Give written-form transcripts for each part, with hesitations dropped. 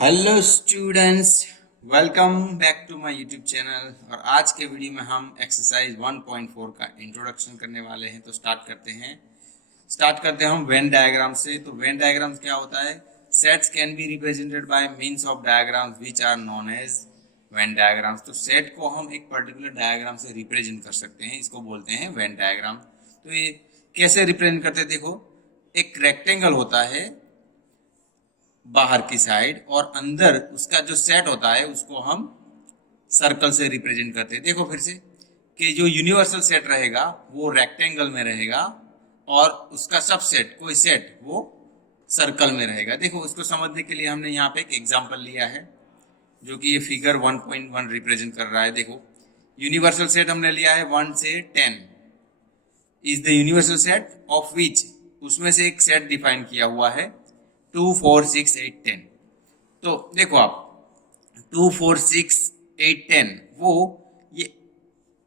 Hello students, welcome back to my YouTube channel. और आज के वीडियो में हम एक्सरसाइज 1.4 का इंट्रोडक्शन करने वाले हैं। तो स्टार्ट करते हैं हम वेन डायग्राम से। तो वेन डायग्राम क्या होता है? Sets can be represented by means of diagrams which are known as Venn diagrams. तो सेट को हम एक पर्टिकुलर डायग्राम से रिप्रेजेंट कर सकते हैं, इसको बोलते हैं वेन डायग्राम। तो ये कैसे रिप्रेजेंट करते हैं? देखो, एक रेक्टेंगल होता है बाहर की साइड, और अंदर उसका जो सेट होता है उसको हम सर्कल से रिप्रेजेंट करते हैं। देखो फिर से कि जो यूनिवर्सल सेट रहेगा वो रेक्टेंगल में रहेगा, और उसका सबसेट कोई सेट वो सर्कल में रहेगा। देखो, इसको समझने के लिए हमने यहाँ पे एक एग्जांपल लिया है, जो कि ये फिगर 1.1 रिप्रेजेंट कर रहा है। देखो, यूनिवर्सल सेट हमने लिया है 1 से 10 is the universal set of which, उसमें से एक सेट डिफाइन किया हुआ है 2, 4, 6, 8, 10। तो देखो आप, 2, 4, 6, 8, 10 वो ये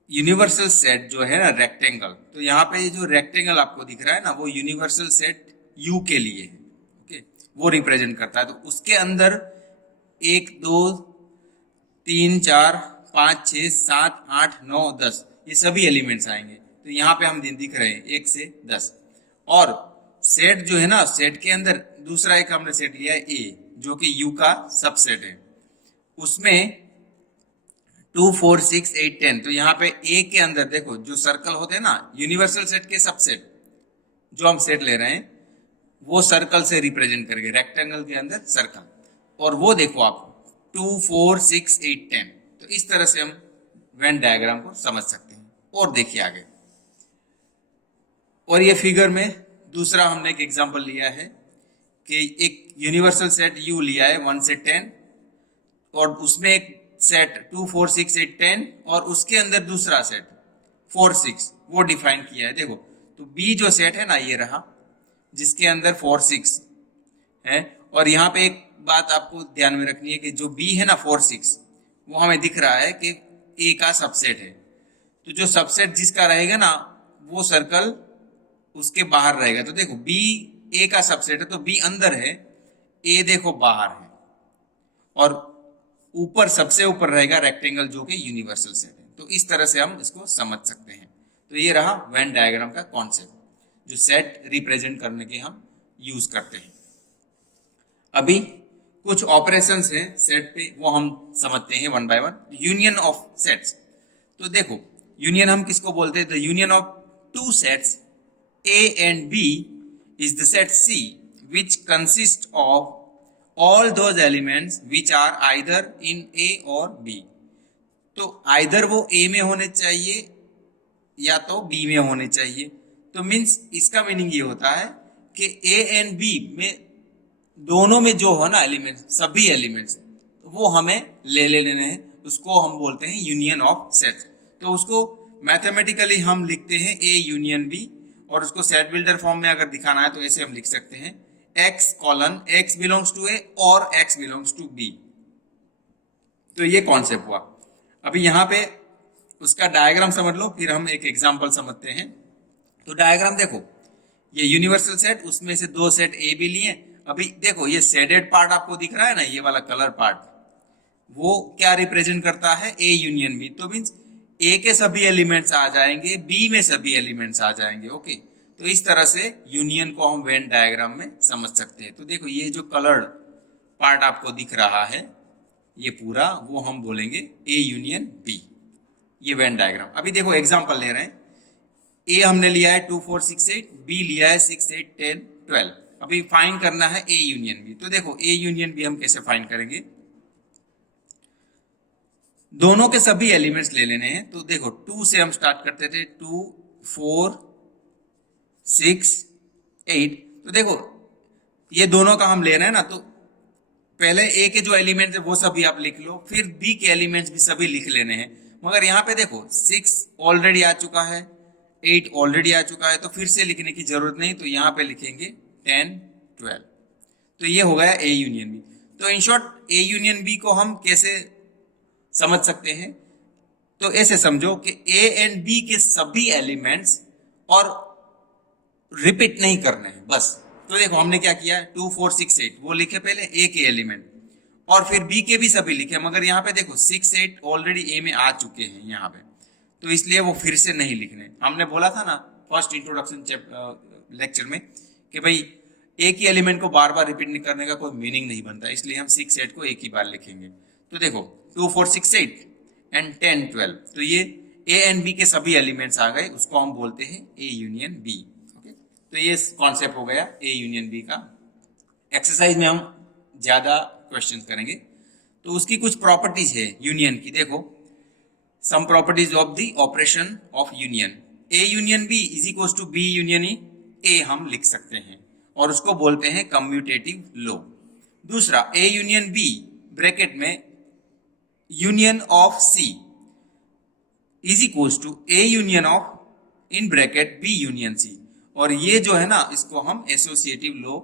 यूनिवर्सल सेट जो है ना रेक्टेंगल, तो यहाँ पे ये जो रेक्टेंगल आपको दिख रहा है ना, वो यूनिवर्सल सेट यू के लिए है। ओके, वो रिप्रेजेंट करता है। तो उसके अंदर 1, 2, 3, 4, 5, 6, 7, 8, 9, 10 ये सभी एलिमेंट्स आएंगे। तो यहाँ पे हम दिख रहे हैं 1 से 10। और सेट जो है ना, सेट के अंदर दूसरा एक हमने सेट लिया है ए, जो कि यू का सबसेट है। उसमें 2, 4, 6, 8, 10। तो यहाँ पे ए के अंदर देखो, जो सर्कल होते हैं ना, यूनिवर्सल सेट के सबसेट जो हम सेट ले रहे हैं वो सर्कल से रिप्रेजेंट करेंगे, रेक्टेंगल के अंदर सर्कल। और वो देखो आप, 2, 4, 6, 8, 10। तो इस तरह से हम वेन डायग्राम को समझ सकते हैं। और देखिए आगे, और ये फिगर में दूसरा हमने एक एग्जांपल लिया है कि एक यूनिवर्सल सेट यू लिया है 1 से 10, और उसमें एक सेट 2, 4, 6, 8, 10, और उसके अंदर दूसरा सेट 4, 6 वो डिफाइन किया है। देखो, तो बी जो सेट है ना, ये रहा, जिसके अंदर 4, 6 है। और यहाँ पे एक बात आपको ध्यान में रखनी है कि जो बी है ना 4, 6, वो हमें दिख रहा है कि ए का सबसेट है। तो जो सबसेट जिसका रहेगा ना, वो सर्कल उसके बाहर रहेगा। तो देखो, बी ए का सबसेट है, तो बी अंदर है, ए देखो बाहर है, और ऊपर सबसे ऊपर रहेगा रेक्टेंगल जो कि यूनिवर्सल सेट है। तो इस तरह से हम इसको समझ सकते हैं। तो ये रहा वेन डायग्राम का कॉन्सेप्ट, जो सेट रिप्रेजेंट करने के हम यूज करते हैं। अभी कुछ ऑपरेशंस हैं सेट पे, वो हम समझते हैं one by one. Union of sets. तो देखो, यूनियन हम किसको बोलते हैं? The union of two sets A and B is the set C, which consists of all those elements which are either in A or B। तो either वो A में होने चाहिए या तो B में होने चाहिए। तो मीन्स इसका मीनिंग ये होता है कि A एंड B में दोनों में जो हो ना एलिमेंट्स, सभी एलिमेंट्स वो हमें ले लेने हैं, उसको हम बोलते हैं यूनियन ऑफ सेट्स। तो उसको मैथमेटिकली हम लिखते हैं A यूनियन B, और उसको सेट बिल्डर फॉर्म में अगर दिखाना है तो ऐसे हम लिख सकते हैं x colon x belongs to A और x बिलोंग्स टू B। तो ये कॉन्सेप्ट हुआ। अभी यहाँ पे उसका डायग्राम समझ लो, फिर हम एक एग्जांपल समझते हैं। तो डायग्राम देखो, ये यूनिवर्सल सेट, उसमें से दो सेट ए बी लिए। अभी देखो, ये शेडेड पार्ट आपको दिख रहा है ना, ये वाला कलर पार्ट, वो क्या रिप्रेजेंट करता है? A union B. तो मीन्स ए के सभी एलिमेंट्स आ जाएंगे, बी में सभी एलिमेंट्स आ जाएंगे। ओके, तो इस तरह से यूनियन को हम वेन डायग्राम में समझ सकते हैं। तो देखो, ये जो कलर्ड पार्ट आपको दिख रहा है ये पूरा, वो हम बोलेंगे ए यूनियन बी। ये वेन डायग्राम। अभी देखो एग्जांपल ले रहे हैं। ए हमने लिया है 2, 4, 6, 8, बी लिया है 6, 8, 10, 12। अभी फाइंड करना है ए यूनियन बी। तो देखो, ए यूनियन बी हम कैसे फाइंड करेंगे? दोनों के सभी एलिमेंट्स ले लेने हैं। तो देखो, 2 से हम स्टार्ट करते थे, 2, 4, 6, 8। तो देखो, ये दोनों का हम ले रहे हैं ना, तो पहले ए के जो एलिमेंट्स है वो सभी आप लिख लो, फिर बी के एलिमेंट्स भी सभी लिख लेने हैं। मगर यहाँ पे देखो, 6 ऑलरेडी आ चुका है, 8 ऑलरेडी आ चुका है, तो फिर से लिखने की जरूरत नहीं। तो यहाँ पे लिखेंगे 10, 12। तो ये हो गया ए यूनियन बी। तो in short A union B को हम कैसे समझ सकते हैं? तो ऐसे समझो कि ए एंड बी के सभी एलिमेंट्स और रिपीट नहीं करने हैं बस। तो देखो, हमने क्या किया है, 2, 4, 6, 8 वो लिखे पहले ए के एलिमेंट, और फिर बी के भी सभी लिखे, मगर यहाँ पे देखो 6 8 ऑलरेडी ए में आ चुके हैं यहाँ पे, तो इसलिए वो फिर से नहीं लिखने। हमने बोला था ना फर्स्ट इंट्रोडक्शन लेक्चर में कि भाई एक ही एलिमेंट को बार बार रिपीट नहीं करने का कोई मीनिंग नहीं बनता, इसलिए हम 6 8 को एक ही बार लिखेंगे। तो देखो 2 4 6 8 एंड 10 12, तो ये ए एंड बी के सभी एलिमेंट्स आ गए, उसको हम बोलते हैं ए यूनियन बी। ओके, तो ये कॉन्सेप्ट हो गया ए यूनियन बी का। एक्सरसाइज में हम ज्यादा क्वेश्चन करेंगे, तो उसकी कुछ प्रॉपर्टीज है यूनियन की। देखो some properties of the operation of union, A union B is equal to B union A हम लिख सकते हैं और उसको बोलते हैं कम्यूटेटिव लॉ। दूसरा ए यूनियन बी ब्रैकेट में union of C is equal to A union of in bracket B union C, और ये जो है ना इसको हम एसोसिएटिव लॉ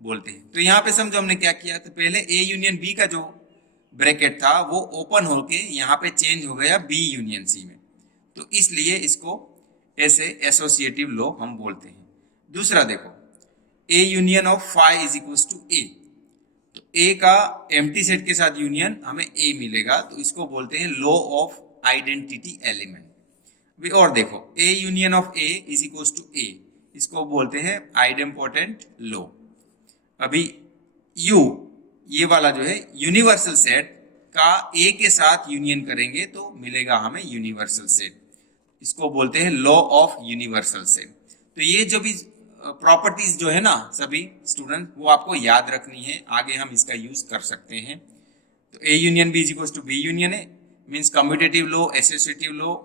बोलते हैं। तो यहाँ पे समझो हमने क्या किया, तो पहले ए यूनियन बी का जो ब्रैकेट था वो ओपन होके यहाँ पे चेंज हो गया बी यूनियन सी में, तो इसलिए इसको ऐसे एसोसिएटिव लॉ हम बोलते हैं। दूसरा देखो A union of phi is equal to A, तो ए का एम्प्टी सेट के साथ यूनियन हमें ए मिलेगा, तो इसको बोलते हैं लॉ ऑफ आइडेंटिटी एलिमेंट। और देखो A union of A is equal to A, इसको बोलते हैं आइडेम्पोर्टेंट लॉ। अभी यू ये वाला जो है यूनिवर्सल सेट का ए के साथ यूनियन करेंगे तो मिलेगा हमें यूनिवर्सल सेट, इसको बोलते हैं लॉ ऑफ यूनिवर्सल सेट। तो ये जो भी प्रॉपर्टीज जो है ना सभी स्टूडेंट वो आपको याद रखनी है, आगे हम इसका यूज कर सकते हैं। तो A union B is equal to B union A means commutative law, associative law,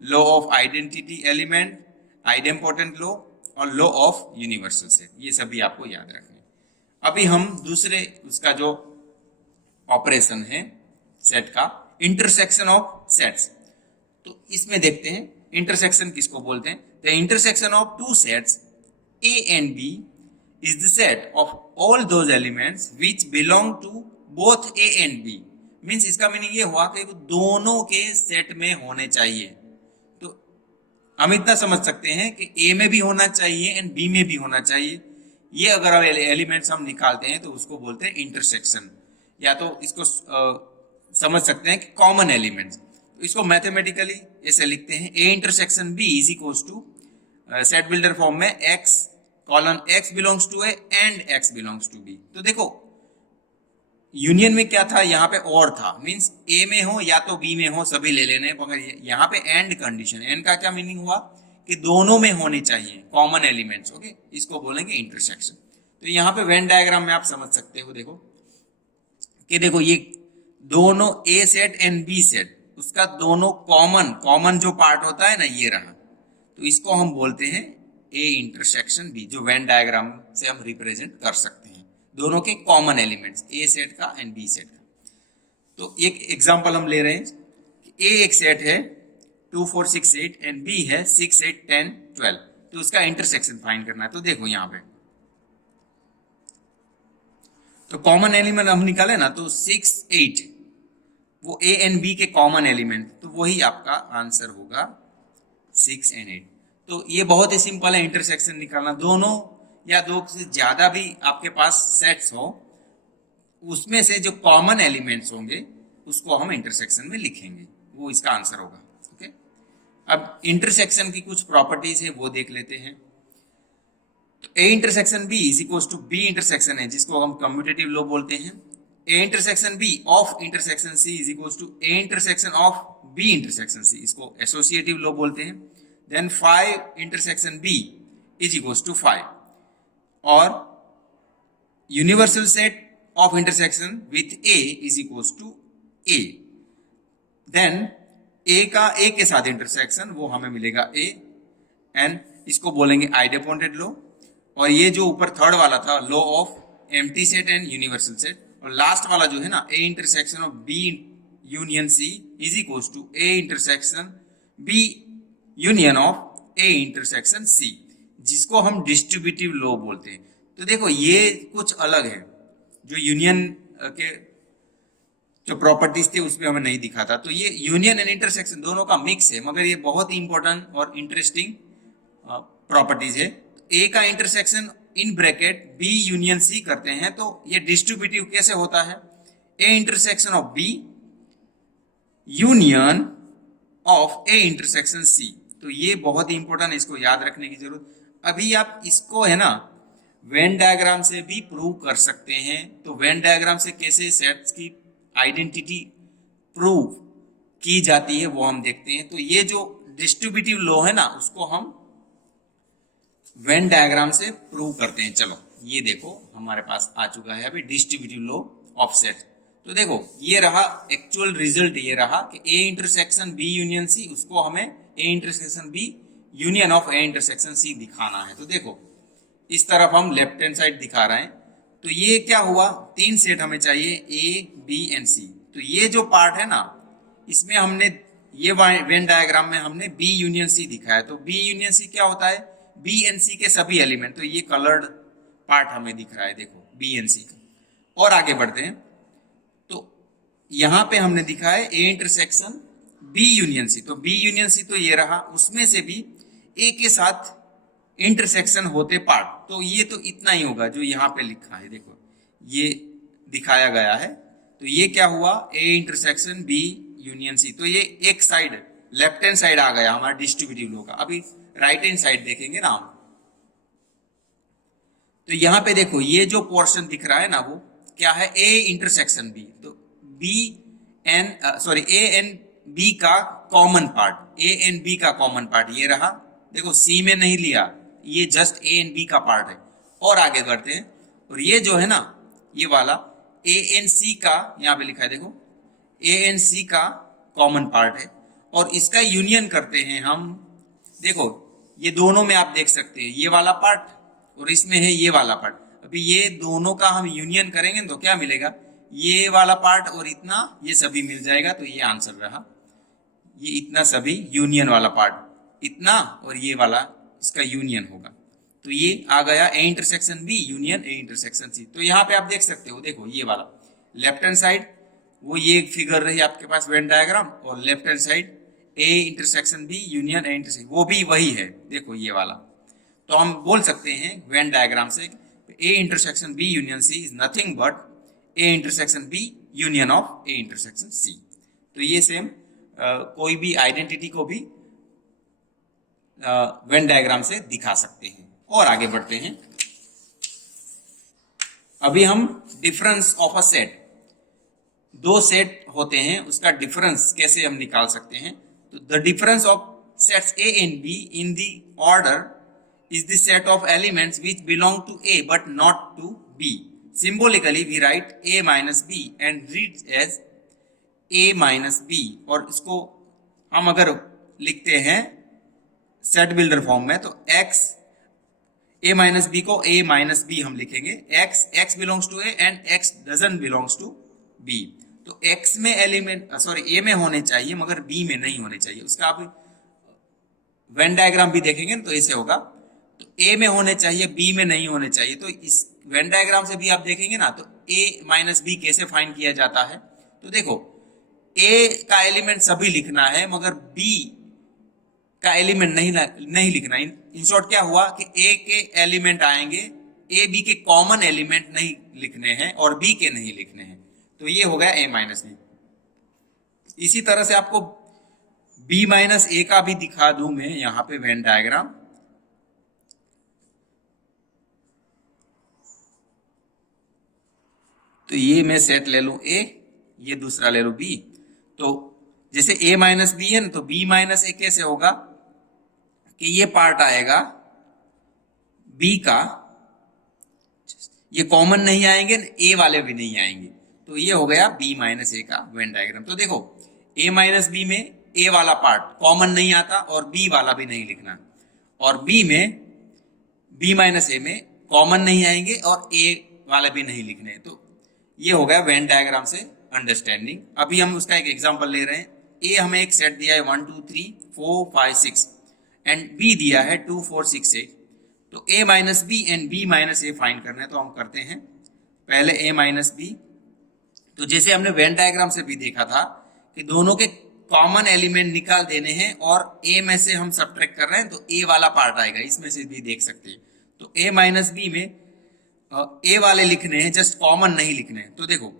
law of identity element, idempotent law और लॉ ऑफ यूनिवर्सल सेट, ये सभी आपको याद रखना है। अभी हम दूसरे उसका जो ऑपरेशन है सेट का, इंटरसेक्शन ऑफ सेट्स, तो इसमें देखते हैं इंटरसेक्शन किसको बोलते हैं। The intersection of two sets A and B is the set of all those elements which belong to both A and B। Means इसका मीनिंग ये हुआ कि वो दोनों के सेट में होने चाहिए। तो हम इतना समझ सकते हैं कि A में भी होना चाहिए एंड B में भी होना चाहिए। ये अगर एलिमेंट्स हम निकालते हैं तो उसको बोलते हैं इंटरसेक्शन, या तो इसको समझ सकते हैं कि कॉमन एलिमेंट्स। तो इसको मैथमेटिकली ऐसे लिखते हैं A intersection B is equal to set builder form में x colon x belongs to A and x belongs to b। तो देखो यूनियन में क्या था, यहाँ पे और था, मींस a में हो या तो b में हो सभी ले लेने, मगर यहाँ पे एंड कंडीशन, एंड का क्या मीनिंग हुआ कि दोनों में होने चाहिए कॉमन एलिमेंट्स। ओके, इसको बोलेंगे इंटरसेक्शन। तो यहाँ पे वेन डायग्राम में आप समझ सकते हो, देखो कि देखो ये दोनों ए सेट एंड बी सेट, उसका दोनों कॉमन जो पार्ट होता है ना ये रहा, तो इसको हम बोलते हैं ए इंटरसेक्शन बी, जो वेन डायग्राम से हम रिप्रेजेंट कर सकते हैं दोनों के कॉमन एलिमेंट्स ए सेट का एंड बी सेट का। तो एक एग्जांपल हम ले रहे हैं, ए एक सेट है 2 4 6 8 एंड बी है 6 8 10 12, तो उसका इंटरसेक्शन फाइंड करना है। तो देखो यहाँ पे तो कॉमन एलिमेंट हम निकाले ना, तो 6 8 वो ए एंड बी के कॉमन एलिमेंट, तो वही आपका आंसर होगा 6 एंड 8। तो ये बहुत ही सिंपल है इंटरसेक्शन निकालना। दोनों या दो से ज्यादा भी आपके पास सेट्स हो, उसमें से जो कॉमन एलिमेंट्स होंगे उसको हम इंटरसेक्शन में लिखेंगे, वो इसका आंसर होगा। ओके, अब इंटरसेक्शन की कुछ प्रॉपर्टीज है वो देख लेते हैं। तो A intersection B is equal to B intersection है, जिसको हम कम्यूटेटिव लॉ बोलते हैं। A intersection B of intersection C is equal to A intersection of B intersection C, इसको एसोसिएटिव लॉ बोलते हैं। Then 5 intersection B is equal to 5, और universal set of intersection with A is equal to A. Then A का A के साथ intersection वो हमें मिलेगा ए, एंड इसको बोलेंगे आइडेपोंटेड लॉ। और ये जो ऊपर थर्ड वाला था law of empty set and universal set, और लास्ट वाला जो है ना A intersection of B union C is equal to A intersection B union of A intersection C, जिसको हम डिस्ट्रीब्यूटिव लॉ बोलते हैं। तो देखो ये कुछ अलग है, जो यूनियन के जो प्रॉपर्टीज थे उसमें हमें नहीं दिखा था। तो ये यूनियन एंड इंटरसेक्शन दोनों का मिक्स है, मगर ये बहुत ही इंपॉर्टेंट और इंटरेस्टिंग प्रॉपर्टीज है। ए का intersection in bracket B union C करते हैं, तो ये डिस्ट्रीब्यूटिव कैसे होता है, A intersection of B union of A intersection C. तो ये बहुत ही इंपॉर्टेंट है, इसको याद रखने की जरूरत। अभी आप इसको है ना वेन डायग्राम से भी प्रूव कर सकते हैं। तो वेन डायग्राम से कैसे सेट्स की आइडेंटिटी प्रूव की जाती है वो हम देखते हैं। तो ये जो डिस्ट्रीब्यूटिव लॉ है ना उसको हम वेन डायग्राम से प्रूव करते हैं। चलो ये देखो हमारे पास आ चुका है अभी डिस्ट्रीब्यूटिव लॉ ऑफ सेट। तो देखो ये रहा एक्चुअल रिजल्ट, ये रहा कि A intersection B union C, उसको हमें A intersection B union of A intersection C दिखाना है। तो देखो इस तरफ हम लेफ्ट हैंड साइड दिखा रहे हैं। तो ये क्या हुआ, तीन सेट हमें चाहिए ए बी एंड सी। तो ये जो पार्ट है ना इसमें हमने ये वेन डायग्राम में हमने बी यूनियन सी दिखाया। तो बी यूनियन सी क्या होता है, बी एंड सी के सभी एलिमेंट। तो ये कलर्ड पार्ट हमें दिख रहा है, देखो बी एंड सी का। और आगे बढ़ते हैं तो यहां पे हमने दिखा है A intersection B union C. तो बी यूनियन सी तो ये रहा, उसमें से भी ए के साथ इंटरसेक्शन होते पार्ट। तो ये तो इतना ही होगा जो यहाँ पे लिखा है, देखो ये दिखाया गया है। तो ये क्या हुआ, A intersection B union C. तो ये एक साइड लेफ्ट हैंड साइड आ गया हमारा डिस्ट्रीब्यूटिव लॉ का। अभी राइट हैंड साइड देखेंगे ना हम। तो यहाँ पे देखो ये जो पोर्शन दिख रहा है ना वो क्या है, ए इंटरसेक्शन बी। तो B N sorry A N B का common part, A N B का कॉमन पार्ट ये रहा। देखो सी में नहीं लिया, ये जस्ट ए एन बी का पार्ट है। और आगे बढ़ते हैं और ये जो है ना ये वाला ए एन सी का यहाँ पे लिखा है, देखो ए एन सी का कॉमन पार्ट है। और इसका यूनियन करते हैं हम। देखो ये दोनों में आप देख सकते हैं ये वाला पार्ट और इसमें है ये वाला पार्ट। अभी ये दोनों का हम यूनियन करेंगे तो क्या मिलेगा, ये वाला पार्ट और इतना ये सभी मिल जाएगा। तो ये आंसर रहा, ये इतना सभी यूनियन वाला पार्ट इतना और ये वाला इसका यूनियन होगा। तो ये आ गया A intersection B union A intersection C. तो यहाँ पे आप देख सकते हो, देखो ये वाला लेफ्ट हैंड साइड वो ये फिगर रही आपके पास वेन डायग्राम, और left hand side A intersection B union A intersection वो भी वही है, देखो ये वाला। तो हम बोल सकते हैं वेन डायग्राम से A intersection B union C is nothing but A intersection B union of A intersection C. तो ये सेम कोई भी आइडेंटिटी को भी वेन डायग्राम से दिखा सकते हैं। और आगे बढ़ते हैं, अभी हम डिफरेंस ऑफ अ सेट, दो सेट होते हैं उसका डिफरेंस कैसे हम निकाल सकते हैं। तो the difference of sets A and be in the order is the set of elements which belong to A but not to B. Symbolically we write A minus B and read as A minus B। और इसको हम अगर लिखते हैं set builder form में तो X A minus B को A minus B हम लिखेंगे। X belongs to A and X doesn't belongs to B। तो X में एलिमेंट A में होने चाहिए मगर B में नहीं होने चाहिए। उसका आप वेन डायग्राम भी देखेंगे तो ऐसे होगा। तो ए में होने चाहिए बी में नहीं होने चाहिए। तो इस वेन डायग्राम से भी आप देखेंगे ना तो ए माइनस बी कैसे फाइंड किया जाता है। तो देखो ए का एलिमेंट सभी लिखना है मगर बी का एलिमेंट नहीं लिखना। इन शॉर्ट क्या हुआ कि ए के एलिमेंट आएंगे, ए बी के कॉमन एलिमेंट नहीं लिखने हैं और बी के नहीं लिखने हैं। तो ये हो गया ए माइनस बी। इसी तरह से आपको बी माइनस ए का भी दिखा दूं मैं यहां पे वेन डायग्राम। तो ये मैं सेट ले लूं ए, ये दूसरा ले लूं बी। तो जैसे ए माइनस बी है ना तो बी माइनस ए कैसे होगा कि ये पार्ट आएगा बी का, ये कॉमन नहीं आएंगे, ए वाले भी नहीं आएंगे। तो ये हो गया बी माइनस ए का वेन डायग्राम। तो देखो ए माइनस बी में ए वाला पार्ट कॉमन नहीं आता और बी वाला भी नहीं लिखना, और बी में बी माइनस ए में कॉमन नहीं आएंगे और ए वाला भी नहीं लिखने। तो ये हो गया वेन डायग्राम से अंडरस्टैंडिंग। अभी हम उसका एक एग्जांपल ले रहे हैं। ए हमें एक सेट दिया है 1 2 3 4 5 6 एंड बी दिया है 2 4 6 8। तो A minus B and B minus A find करना है। तो हम करते हैं पहले ए माइनस बी। तो जैसे हमने वेन डायग्राम से भी देखा था कि दोनों के कॉमन एलिमेंट निकाल देने हैं और ए में से हम सब्ट्रैक्ट कर रहे हैं तो ए वाला पार्ट आएगा, इसमें से भी देख सकते हैं। तो ए माइनस बी में ए वाले लिखने हैं, जस्ट कॉमन नहीं लिखने हैं। तो देखो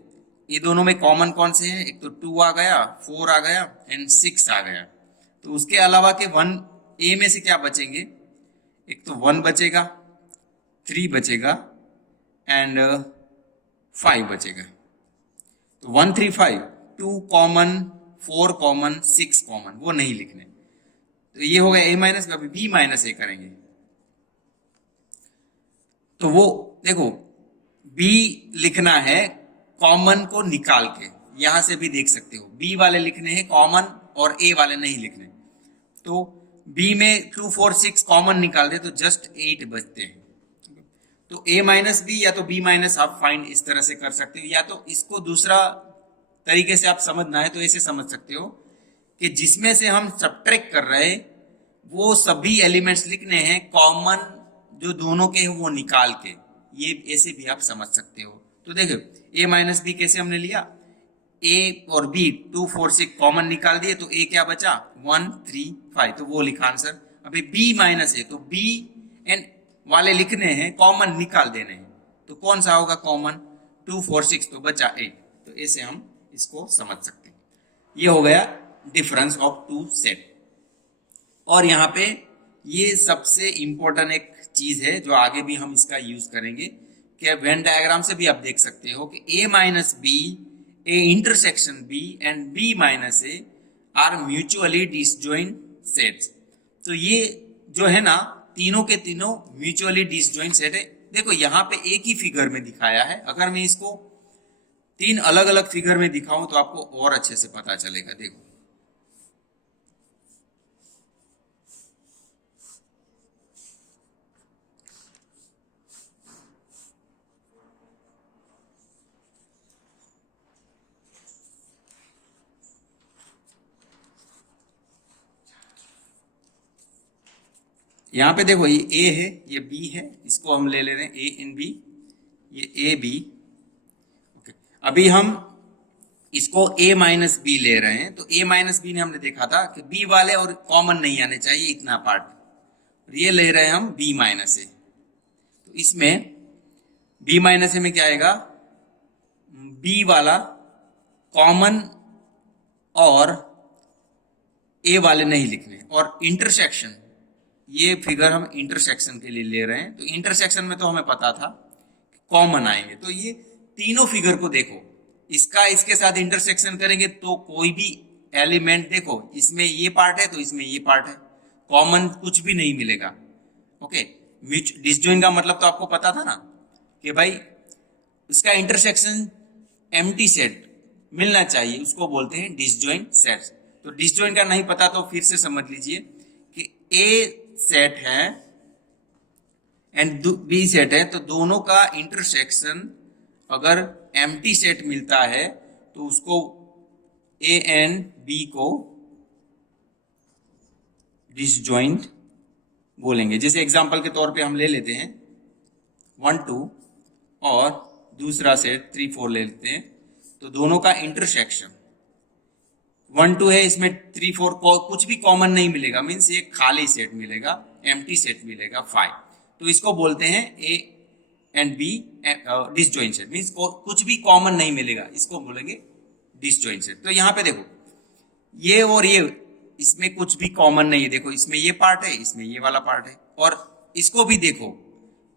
ये दोनों में कॉमन कौन से हैं? एक तो 2 आ गया, 4 आ गया एंड 6 आ गया। तो उसके अलावा के 1 ए में से क्या बचेंगे? एक तो 1 बचेगा, 3 बचेगा एंड 5 बचेगा। तो 1 3 5, 2 कॉमन, 4 कॉमन, 6 कॉमन, वो नहीं लिखने। तो ये हो गया ए माइनस, अभी बी माइनस ए करेंगे। तो वो देखो बी लिखना है कॉमन को निकाल के, यहां से भी देख सकते हो बी वाले लिखने हैं कॉमन और ए वाले नहीं लिखने। तो बी में 2 4 6 कॉमन निकाल दे तो जस्ट 8 बचते हैं। तो ए माइनस बी या तो बी माइनस आप फाइंड इस तरह से कर सकते हो, या तो इसको दूसरा तरीके से आप समझना है तो ऐसे समझ सकते हो कि जिसमें से हम सब्ट्रैक्ट कर रहे हैं वो सभी एलिमेंट्स लिखने हैं कॉमन, जो दोनों के हैं वो निकाल के, ये ऐसे भी आप समझ सकते हो। तो देखो ए माइनस बी कैसे हमने लिया, ए और बी 2 4 6 कॉमन निकाल दिए तो ए क्या बचा 1 3 5, तो वो लिखा आंसर। अभी बी माइनस ए, तो बी एंड वाले लिखने हैं कॉमन निकाल देने हैं, तो कौन सा होगा कॉमन 2 4 6, तो बचा 8। तो ऐसे हम इसको समझ सकते हैं। ये हो गया डिफरेंस ऑफ टू सेट। और यहाँ पे ये सबसे इंपॉर्टेंट एक चीज है जो आगे भी हम इसका यूज करेंगे कि वेन डायग्राम से भी आप देख सकते हो कि A minus B, A intersection B and B minus A are mutually disjoint sets. तो ये जो है ना तीनों के तीनों म्यूचुअली डिसजॉइंट सेट है। देखो यहाँ पे एक ही फिगर में दिखाया है, अगर मैं इसको 3 अलग अलग फिगर में दिखाऊं तो आपको और अच्छे से पता चलेगा। देखो यहाँ पे देखो ये ए है, ये बी है, इसको हम ले रहे हैं ए इन बी, ये ए बी। ओके, अभी हम इसको ए माइनस बी ले रहे हैं। तो ए माइनस बी ने हमने देखा था कि बी वाले और कॉमन नहीं आने चाहिए इतना पार्ट, और ये ले रहे हैं हम बी माइनस ए। तो इसमें बी माइनस ए में क्या आएगा, बी वाला कॉमन और ए वाले नहीं लिखने। और इंटरसेक्शन, ये फिगर हम इंटरसेक्शन के लिए ले रहे हैं, तो इंटरसेक्शन में तो हमें पता था कॉमन आएंगे। तो ये तीनों फिगर को देखो, इसका इसके साथ इंटरसेक्शन करेंगे तो कोई भी एलिमेंट, देखो इसमें ये पार्ट है तो इसमें ये पार्ट है, कॉमन कुछ भी नहीं मिलेगा। ओके, डिसजॉइंट का मतलब तो आपको पता था ना कि भाई इसका इंटरसेक्शन एम्प्टी सेट मिलना चाहिए, उसको बोलते हैं डिसजॉइंट सेट। तो डिसजॉइंट का नहीं पता तो फिर से समझ लीजिए कि ए सेट है एंड बी सेट है, तो दोनों का इंटरसेक्शन अगर एम्प्टी सेट मिलता है तो उसको ए एंड बी को डिसजॉइंट बोलेंगे। जैसे एग्जांपल के तौर पे हम ले लेते हैं 1 2 और दूसरा सेट 3 4 ले लेते हैं, तो दोनों का इंटरसेक्शन 1 2 है, इसमें 3 4 कुछ भी कॉमन नहीं मिलेगा, मीन्स ये खाली सेट मिलेगा, एम्प्टी सेट मिलेगा 5। तो इसको बोलते हैं A and B disjoint set, means कुछ भी कॉमन नहीं मिलेगा, इसको बोलेंगे डिसजॉइंट सेट। तो यहाँ पे देखो ये और ये, इसमें कुछ भी कॉमन नहीं है। देखो इसमें ये पार्ट है, इसमें ये वाला पार्ट है, और इसको भी देखो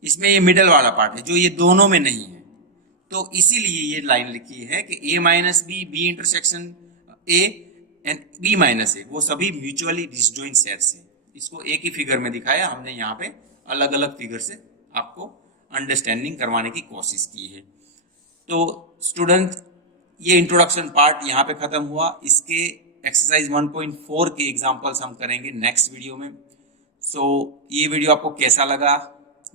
इसमें ये मिडल वाला पार्ट है जो ये दोनों में नहीं है। तो इसीलिए ये लाइन लिखी है कि A minus B, B intersection A and B minus A, वो सभी म्यूचुअली डिसजॉइंट सेट्स हैं। इसको एक ही फिगर में दिखाया हमने, यहाँ पे अलग अलग फिगर से आपको अंडरस्टैंडिंग करवाने की कोशिश की है। तो स्टूडेंट ये इंट्रोडक्शन पार्ट यहाँ पे खत्म हुआ। इसके एक्सरसाइज 1.4 के एग्जांपल्स हम करेंगे नेक्स्ट वीडियो में। सो ये वीडियो आपको कैसा लगा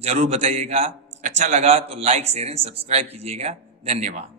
जरूर बताइएगा, अच्छा लगा तो लाइक शेयर एंड सब्सक्राइब कीजिएगा। धन्यवाद।